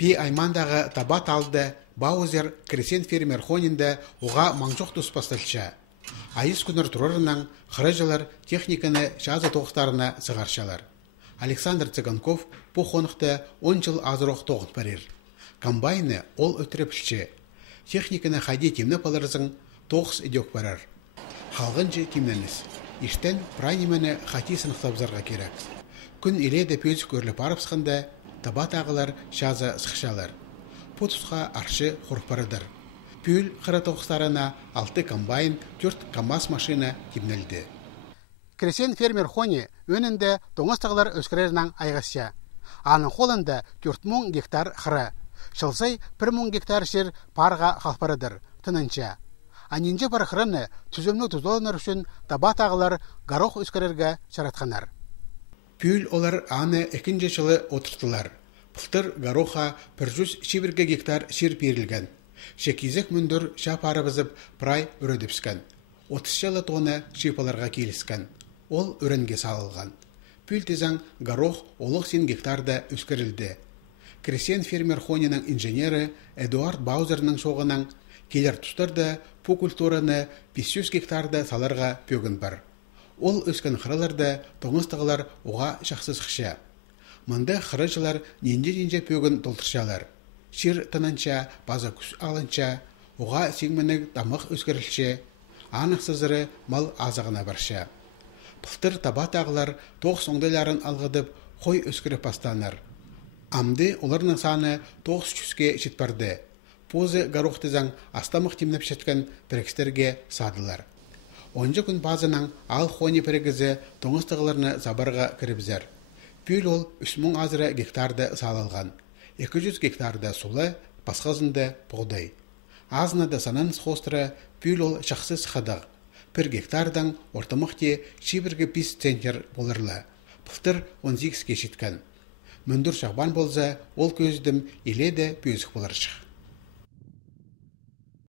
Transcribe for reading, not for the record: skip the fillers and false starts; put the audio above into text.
Пи аймандағы табат алды Баузер кресен фермер хонинде уға маңжоқ тұспастылша. Айыз күнір тұрырынан қырыжылар техниканы жазы тоқтарына сығаршалар. Александр Цыганков бұл қонықты 10 жыл азыроқ тоғыт барыр. Комбайны ол өтіріпші. Техниканы қайде темні палырызың тоғыз идек барар. Халғынжы темненіс. Иштен прайнемені қати сынықтабзарға керек. Күн иледі пөз көрлі парыпсқында табат ағылар жазы сықшалар. Потусқа аршы құрпарыдыр. Пүл қыры тоғыстарына 6 комбайн, 4 КамАЗ машина темнелді. Кресен фермер хони өнінде тоңыстағылар өскірерінің айғасша. Аның қолында 4000 гектар қыры. Шылсай 1000 гектар жер парға қалпарыдыр, тынынша. Анинже бар қырыны түзімні тұздолыныр үшін табат ағылар ғароқ өскірерге шаратқанар. Пүл олар аны 2-ші жылы отыртылар. Пылтыр ғароқа 101 гектар жер берілген. Шекизек мүндір шап арыбызып прай үрөдіпскен. 30 жылы тоны шипаларға келіскен. Ол өрінге салылған. Пүл тезің ғароқ 10 гектарда өскірілді. Кресен фермер хонының инженері Эдуард Баузерның соғынан келер тұстарды пу культураны 500 гектарда саларға пөгін бар. Ол өскен қырыларды тоңыстығылар оға шақсыз қыша. Мұнда қырыжылар ненде пөгін толтыршалар. Шир тынанча, база күс алынча, оға сегменік дамық өскірілше, анық сызыры мал азығына барша. Пылтыр табат ағылар тоқ соңдайларын алғыдып, қой өскіріп бастанар. Амды оларының саны 900-ге жетпарды. Позы ғароқтызан астамық темнеп шеткен бірекстерге садылар. 10 күн базының ал хони бірегізі тоңыстығыларыны забарға кірібзер. Пүл ол 3000 азыры гектарды салылған. 200 гектарда сулы, басқазында бұғдай. Азынады санан сқостыры пүл ол шақсыз қадық. 1 гектардан ортамықте 1,5 центнер болырлы. Пылтыр 18-ге жеткен. Мүндір шағбан болса, ол көздім еледі пөзік боларшық.